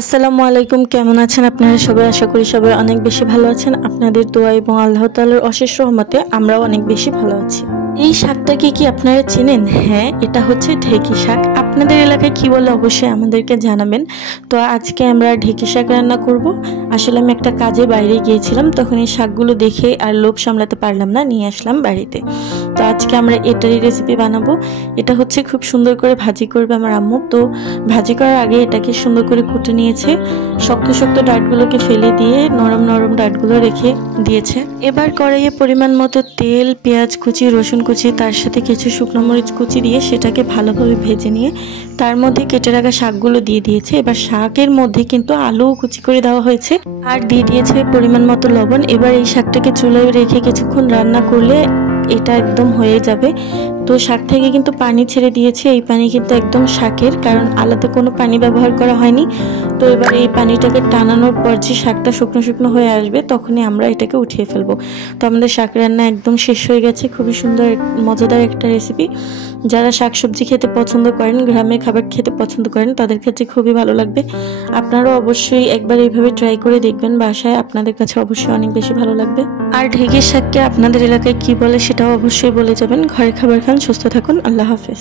আসসালামু আলাইকুম, কেমন আছেন আপনারা সবাই? আশা করি সবাই অনেক বেশি ভালো আছেন। আপনাদের দোয়া এবং আল্লাহ তাআলার অশেষ রহমতে আমরাও অনেক বেশি ভালো আছি। এই শাকটাকে কি আপনারা চেনেন? হ্যাঁ, এটা হচ্ছে ঢেঁকি শাক। আপনাদের এলাকায় কি বলে অবশ্যই আমাদেরকে জানাবেন। তো আজকে আমরা ঢেঁকি শাক রান্না করব। আসলে আমি একটা কাজে বাইরে গিয়েছিলাম, তখন এই শাকগুলো দেখে আর লোভ সামলাতে পারলাম না, নিয়ে আসলাম বাড়িতে। তো আজকে আমরা এটারই রেসিপি বানাবো। এটা হচ্ছে খুব সুন্দর করে ভাজি করবে আমার আম্মু। তো ভাজি করার আগে এটাকে সুন্দর করে কুটে নিয়েছে, শক্ত শক্ত ডাঁটগুলোকে ফেলে দিয়ে নরম নরম ডাঁটগুলো রেখে দিয়েছে। এবার কড়াইয়ে পরিমাণ মতো তেল, পেঁয়াজ কুচি, রসুন কুচি, তার সাথে কিছু শুকনো মরিচ কুচি দিয়ে সেটাকে ভালোভাবে ভেজে নিয়ে তার মধ্যে কেটে রাখা শাকগুলো দিয়ে দিয়েছে। এবার শাকের মধ্যে কিন্তু আলু কুচি করে দেওয়া হয়েছে আর দিয়ে দিয়েছে পরিমাণ মতো লবণ। এবার এই শাকটাকে চুলায় রেখে কিছুক্ষণ রান্না করলে এটা একদম হয়ে যাবে। তো শাক থেকে কিন্তু পানি ছেড়ে দিয়েছে, এই পানি কিন্তু একদম শাকের, কারণ আলাদা কোনো পানি ব্যবহার করা হয়নি। তো এবার এই পানিটাকে টানানোর পর যে শাকটা শুকনো শুকনো হয়ে আসবে তখনই আমরা এটাকে উঠিয়ে ফেলবো। তো আমাদের শাক রান্না একদম শেষ হয়ে গেছে। খুবই সুন্দর মজাদার একটা রেসিপি। যারা শাকসবজি খেতে পছন্দ করেন, গ্রামের খাবার খেতে পছন্দ করেন, তাদের কাছে খুবই ভালো লাগবে। আপনারাও অবশ্যই একবার এইভাবে ট্রাই করে দেখবেন বাসায়, আপনাদের কাছে অবশ্যই অনেক বেশি ভালো লাগবে। আর ঢেঁকির শাককে আপনাদের এলাকায় কি বলে সেটাও অবশ্যই বলে যাবেন। ঘরে খাবার খান, সুস্থ থাকুন, আল্লাহ হাফেজ।